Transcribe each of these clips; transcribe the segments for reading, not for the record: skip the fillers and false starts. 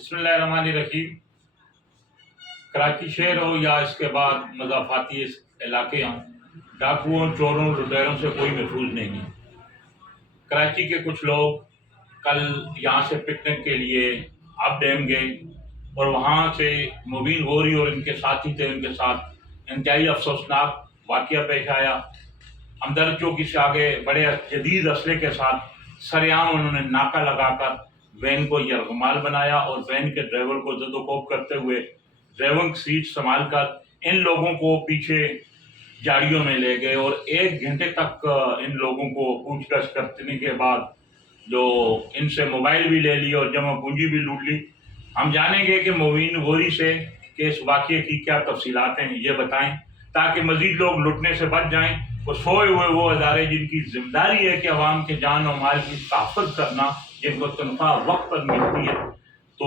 بسم اللہ الرحمن الرحیم۔ کراچی شہر ہو یا اس کے بعد مضافاتی علاقے ہوں، ڈاکوؤں، چوروں، لٹیروں سے کوئی محفوظ نہیں ہے۔ کراچی کے کچھ لوگ کل یہاں سے پکنک کے لیے اب ڈیم گئے اور وہاں سے مبین غوری اور ان کے ساتھی تھے، ان کے ساتھ انتہائی افسوسناک واقعہ پیش آیا۔ ہمدرد چوکی سے آگے بڑے جدید اسلحے کے ساتھ سر عام انہوں نے ناکہ لگا کر وین کو یرغمال بنایا اور وین کے ڈرائیور کو زد و کوب کرتے ہوئے ڈرائیونگ سیٹ سنبھال کر ان لوگوں کو پیچھے جاڑیوں میں لے گئے اور 1 گھنٹے تک ان لوگوں کو پوچھ گچھ کرنے کے بعد جو ان سے موبائل بھی لے لی اور جمع پونجی بھی لوٹ لی۔ ہم جانیں گے کہ مبین غوری سے کہ اس واقعے کی کیا تفصیلات ہیں، یہ بتائیں تاکہ مزید لوگ لٹنے سے بچ جائیں اور سوئے ہوئے وہ ادارے جن کی ذمہ داری ہے کہ عوام کے جان و مال کی تحفظ کرنا، جن کو تنخواہ وقت پر ملتی ہے۔ تو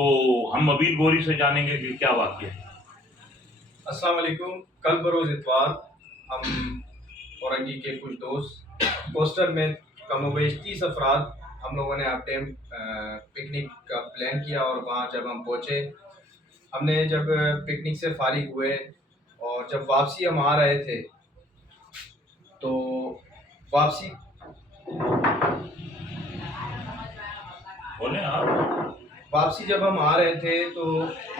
ہم مبین غوری سے جانیں گے کہ کیا واقعہ ہے۔ السلام علیکم۔ کل بروز اتوار ہم اورنگی کے کچھ دوست کوسٹر میں کم و بیش 30 افراد ہم لوگوں نے آپ ڈیم پکنک کا پلان کیا اور وہاں جب ہم پہنچے، ہم نے جب پکنک سے فارغ ہوئے اور جب واپسی ہم آ رہے تھے تو واپسی جب ہم آ رہے تھے تو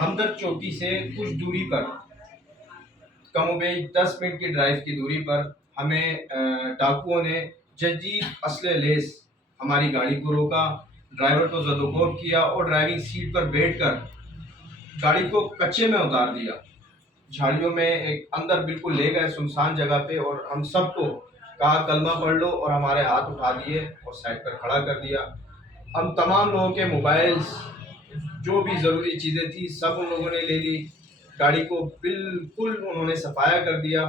ہمدرد چوکی سے کچھ دوری پر، کم و بیش 10 منٹ کی ڈرائیو کی دوری پر، ہمیں ڈاکوؤں نے جدید اسلحے لیس ہماری گاڑی کو روکا، ڈرائیور کو زد و کوب کیا اور ڈرائیونگ سیٹ پر بیٹھ کر گاڑی کو کچے میں اتار دیا۔ جھاڑیوں میں ایک اندر بالکل لے گئے سنسان جگہ پہ اور ہم سب کو کہا کلمہ پڑھ لو اور ہمارے ہاتھ اٹھا دیے اور سائڈ پر کھڑا کر دیا۔ ہم تمام لوگوں کے موبائلز، جو بھی ضروری چیزیں تھیں، سب ان لوگوں نے لے لی۔ گاڑی کو بالکل انہوں نے صفایا کر دیا،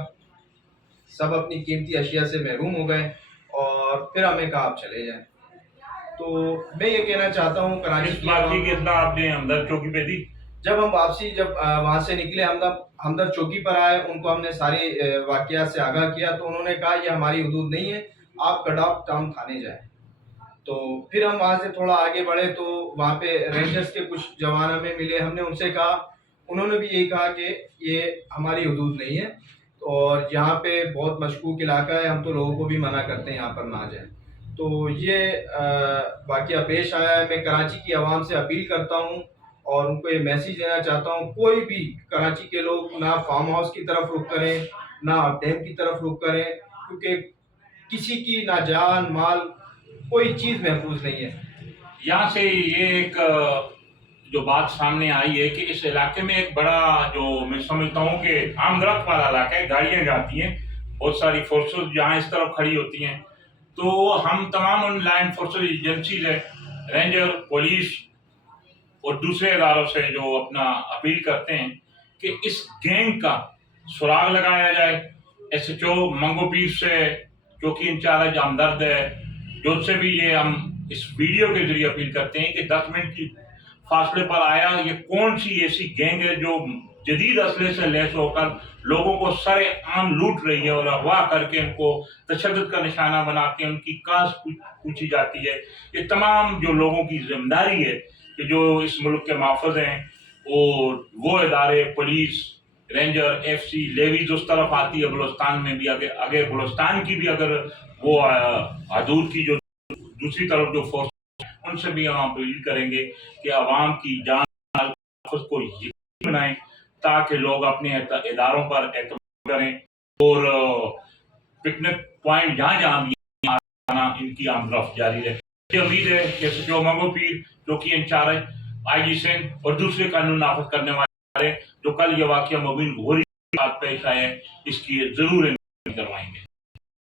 سب اپنی قیمتی اشیاء سے محروم ہو گئے اور پھر ہمیں کہا آپ چلے جائیں۔ تو میں یہ کہنا چاہتا ہوں کراچی اس واقعے کی اطلاع آپ نے ہمدرد چوکی پہ دی؟ جب ہم واپسی وہاں سے نکلے، ہمدرد چوکی پر آئے، ان کو ہم نے ساری واقعات سے آگاہ کیا تو انہوں نے کہا یہ ہماری حدود نہیں ہے، آپ کڈاف ٹاؤن تھانے جائیں۔ تو پھر ہم وہاں سے تھوڑا آگے بڑھے تو وہاں پہ رینجرز کے کچھ جوان ہمیں ملے، ہم نے ان سے کہا، انہوں نے بھی یہی کہا کہ یہ ہماری حدود نہیں ہے اور یہاں پہ بہت مشکوک علاقہ ہے، ہم تو لوگوں کو بھی منع کرتے ہیں یہاں پر نہ جائیں۔ تو یہ واقعہ پیش آیا ہے۔ میں کراچی کی عوام سے اپیل کرتا ہوں اور ان کو یہ میسیج دینا چاہتا ہوں، کوئی بھی کراچی کے لوگ نہ فارم ہاؤس کی طرف رخ کریں نہ ڈیم کی طرف رخ کریں، کیونکہ کسی کی نہ جان مال کوئی چیز محفوظ نہیں ہے۔ یہاں سے یہ ایک جو بات سامنے آئی ہے کہ اس علاقے میں ایک بڑا، جو میں سمجھتا ہوں کہ عام درخت والا علاقہ ہے، گاڑیاں جاتی ہیں، بہت ساری فورسز جہاں اس طرف کھڑی ہوتی ہیں۔ تو ہم تمام ان لائن فورسز ایجنسیز ہے، رینجر، پولیس اور دوسرے اداروں سے جو اپنا اپیل کرتے ہیں کہ اس گینگ کا سراغ لگایا جائے۔ ایس ایچ او منگو پیر سے چوکی انچارج ہمدرد ہے، جو سے بھی یہ ہم اس ویڈیو کے ذریعے اپیل کرتے ہیں کہ 10 منٹ کی فاصلے پر آیا یہ کون سی ایسی گینگ ہے جو جدید اسلحے سے لیس ہو کر لوگوں کو سر عام لوٹ رہی ہے اور اغوا کر کے ان کو تشدد کا نشانہ بنا کے ان کی کاسٹ پوچھی جاتی ہے۔ یہ تمام جو لوگوں کی ذمہ داری ہے کہ جو اس ملک کے محافظ ہیں اور وہ ادارے، police, ranger, F C, levies اس طرف آتی ہے بلوچستان میں بھی، اگر بلوچستان کی بھی اگر وہ حدود کی جو دوسری طرف جو فورس، ان سے بھی ہم اپیل کریں گے کہ عوام کی جان تحفظ کو یقینی بنائیں تاکہ لوگ اپنے اداروں پر اعتماد کریں اور پکنک پوائنٹ جہاں جہاں بھی ان کی آمد رفت جاری رہے۔ مجھے امید ہے کہ جو منگو پیر، چوکی انچارج، آئی جی سندھ اور دوسرے قانون نافذ کرنے والے جو کل یہ واقعہ مبین غوری کے ساتھ پیش آئے ہیں، اس کی ضرور انکوائری کروائیں گے۔